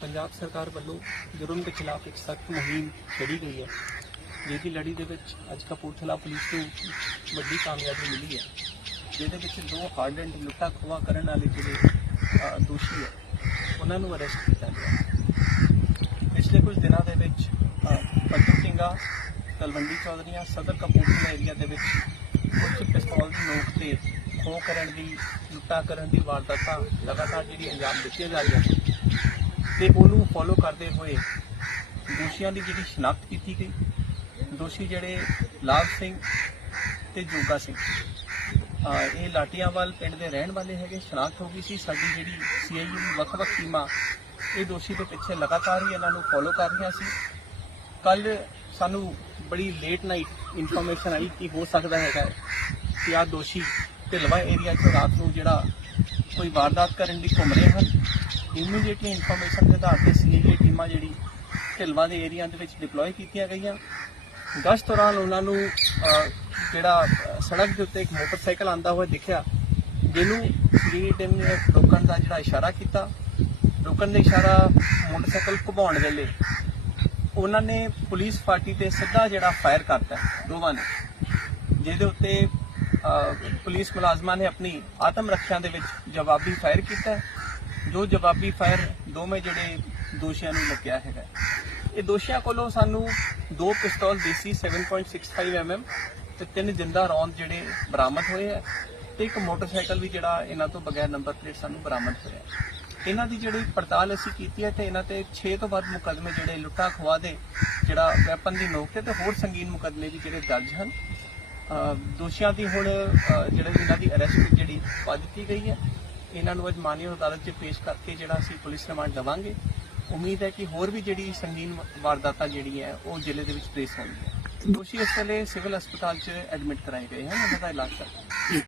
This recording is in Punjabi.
ਪੰਜਾਬ ਸਰਕਾਰ ਵੱਲੋਂ ਜੁਰਮ ਦੇ ਖਿਲਾਫ ਇੱਕ ਸਖਤ ਮੁਹਿੰਮ ਛੇੜੀ ਗਈ ਹੈ ਜਿਹਦੀ ਲੜੀ ਦੇ ਵਿੱਚ ਅੱਜ ਕਪੂਰਥਲਾ ਪੁਲਿਸ ਨੂੰ ਵੱਡੀ ਕਾਮਯਾਬੀ ਮਿਲੀ ਹੈ ਜਿਹਦੇ ਵਿੱਚ ਦੋ ਹਾਰਡਨਡ ਲੁੱਟਾ ਖੋਆ ਕਰਨ ਵਾਲੇ ਜਿਹੜੇ ਦੋਸ਼ੀ ਹੈ ਉਹਨਾਂ ਨੂੰ ਅਰੈਸਟ ਕੀਤਾ ਗਿਆ ਪਿਛਲੇ ਕੁਝ ਦਿਨਾਂ ਦੇ ਵਿੱਚ ਪੱਟੂ ਸਿੰਘਾ ਤਲਵੰਡੀ ਚੌਧਰੀਆਂ ਸਦਰ ਕਪੂਰਥਲਾ ਏਰੀਆ ਦੇ ਵਿੱਚ ਕੁਝ ਪਿਸਤੌਲ ਦੀ ਨੋਕ ਤੇ ਖੋ ਕਰਨ ਦੀ ਲੁੱਟਾ ਕਰਨ ਦੀ ਵਾਰਦਾਤਾਂ ਲਗਾਤਾਰ ਜਿਹੜੀ ਅੰਜਾਮ ਦਿੱਤੀਆਂ ਜਾ ਰਹੀਆਂ ਤੇ ਉਹਨੂੰ ਫੋਲੋ ਕਰਦੇ ਹੋਏ ਦੋਸ਼ੀਆਂ ਦੀ ਜਿਹੜੀ ਸ਼ਨਾਖਤ ਕੀਤੀ ਗਈ ਦੋਸ਼ੀ ਜਿਹੜੇ ਲਾਭ ਸਿੰਘ ਤੇ ਜੋਗਾ ਸਿੰਘ ਇਹ ਲਾਟੀਆਂਵਾਲ ਪਿੰਡ ਦੇ ਰਹਿਣ ਵਾਲੇ ਹੈਗੇ ਸ਼ਨਾਖਤ ਹੋ ਗਈ ਸੀ ਸਾਡੀ ਜਿਹੜੀ ਸੀਆਈਯੂ ਦੀ ਵੱਖ-ਵੱਖ ਟੀਮਾਂ ਇਹ ਦੋਸ਼ੀ ਦੇ ਪਿੱਛੇ ਲਗਾਤਾਰ ਹੀ ਇਹਨਾਂ ਨੂੰ ਫੋਲੋ ਕਰ ਰਹੀਆਂ ਸੀ ਕੱਲ ਸਾਨੂੰ ਬੜੀ ਲੇਟ ਨਾਈਟ ਇਨਫੋਰਮੇਸ਼ਨ ਆਈ ਕਿ ਹੋ ਸਕਦਾ ਹੈਗਾ ਕਿ ਆ ਦੋਸ਼ੀ ਢਿਲਵਾ ਏਰੀਆ 'ਚ ਰਾਤ ਨੂੰ ਜਿਹੜਾ ਕੋਈ ਵਾਰਦਾਤ ਕਰਨ ਦੀ ਘੁੰਮ ਰਹੇ ਹਨ ਇਮੀਡੀਏਟਲੀ ਇਨਫੋਰਮੇਸ਼ਨ ਦੇ ਆਧਾਰ ਤੇ ਸੀਆਈਏ ਟੀਮਾਂ ਜਿਹੜੀ ਢਿਲਵਾ ਦੇ ਏਰੀਆ ਦੇ ਵਿੱਚ ਡਿਪਲੋਏ ਕੀਤੀਆਂ ਗਈਆਂ ਗਸ਼ਤ ਦੌਰਾਨ ਉਹਨਾਂ ਨੂੰ ਜਿਹੜਾ ਸੜਕ ਦੇ ਉੱਤੇ ਇੱਕ ਮੋਟਰਸਾਈਕਲ ਆਂਦਾ ਹੋਇਆ ਦਿਖਿਆ ਜਿਹਨੂੰ ਜਿਹੜੀ ਟੀਮ ਨੇ ਰੋਕਣ ਦਾ ਜਿਹੜਾ ਇਸ਼ਾਰਾ ਕੀਤਾ ਰੋਕਣ ਦਾ ਇਸ਼ਾਰਾ ਮੋਟਰਸਾਈਕਲ ਘੁਮਾਉਣ ਵੇਲੇ ਉਹਨਾਂ ਨੇ ਪੁਲਿਸ ਫਾਟੀ ਤੇ ਸਿੱਧਾ ਜਿਹੜਾ ਫਾਇਰ ਕਰਤਾ ਦੋਵਾਂ ਨੇ ਜਿਹਦੇ ਉੱਤੇ ਪੁਲਿਸ ਮੁਲਾਜ਼ਮਾਂ ਨੇ ਆਪਣੀ ਆਤਮ ਰੱਖਿਆ ਦੇ ਵਿੱਚ ਜਵਾਬੀ ਫਾਇਰ ਕੀਤਾ ਜੋ ਜਵਾਬੀ ਫਾਇਰ ਦੋਵੇਂ ਜਿਹੜੇ ਦੋਸ਼ੀਆਂ ਨੂੰ ਲੱਗਿਆ ਹੈਗਾ ਇਹ ਦੋਸ਼ੀਆਂ ਕੋਲੋਂ ਸਾਨੂੰ ਦੋ ਪਿਸਤੌਲ ਦੇਸੀ 7.65 mm ਤੇ ਤਿੰਨ ਜਿੰਦਾ ਰੌਂਦ ਜਿਹੜੇ ਬਰਾਮਦ ਹੋਏ ਆ ਤੇ ਇੱਕ ਮੋਟਰਸਾਈਕਲ ਵੀ ਜਿਹੜਾ ਇਹਨਾਂ ਤੋਂ ਬਗੈਰ ਨੰਬਰ ਪਲੇਟ ਸਾਨੂੰ ਬਰਾਮਦ ਹੋਇਆ ਇਹਨਾਂ ਦੀ ਜਿਹੜੀ ਪੜਤਾਲ ਅਸੀਂ ਕੀਤੀ ਹੈ ਤੇ ਇਹਨਾਂ ਤੇ 6 ਤੋਂ ਵੱਧ ਮੁਕਦਮੇ ਜਿਹੜੇ ਲੁੱਟਾ ਖਵਾ ਦੇ ਜਿਹੜਾ ਵੈਪਨ ਦੀ ਨੋਕ ਤੇ ਤੇ ਹੋਰ ਸੰਗੀਨ ਮੁਕਦਮੇ ਵੀ ਜਿਹੜੇ ਦਰਜ ਹਨ ਦੋਸ਼ੀਆਂ ਦੀ ਹੁਣ ਜਿਹੜੇ ਇਹਨਾਂ ਦੀ ਅਰੈਸਟ ਜਿਹੜੀ ਪਾ ਦਿੱਤੀ ਗਈ ਹੈ ਇਹਨਾਂ ਨੂੰ ਅੱਜ ਮਾਨਯੋਗ ਅਦਾਲਤ 'ਚ ਪੇਸ਼ ਕਰਕੇ ਜਿਹੜਾ ਅਸੀਂ ਪੁਲਿਸ ਰਿਮਾਂਡ ਦਵਾਂਗੇ ਉਮੀਦ ਹੈ ਕਿ ਹੋਰ ਵੀ ਜਿਹੜੀ ਸੰਗੀਨ ਵਾਰਦਾਤਾਂ ਜਿਹੜੀ ਹੈ ਉਹ ਜ਼ਿਲ੍ਹੇ ਦੇ ਵਿੱਚ ਪੇਸ਼ ਹੋਣਗੀਆਂ ਦੋਸ਼ੀ ਇਸ ਵੇਲੇ ਸਿਵਲ ਹਸਪਤਾਲ 'ਚ ਐਡਮਿਟ ਕਰਾਏ ਗਏ ਹਨ ਉਹਨਾਂ ਦਾ ਇਲਾਜ ਕਰ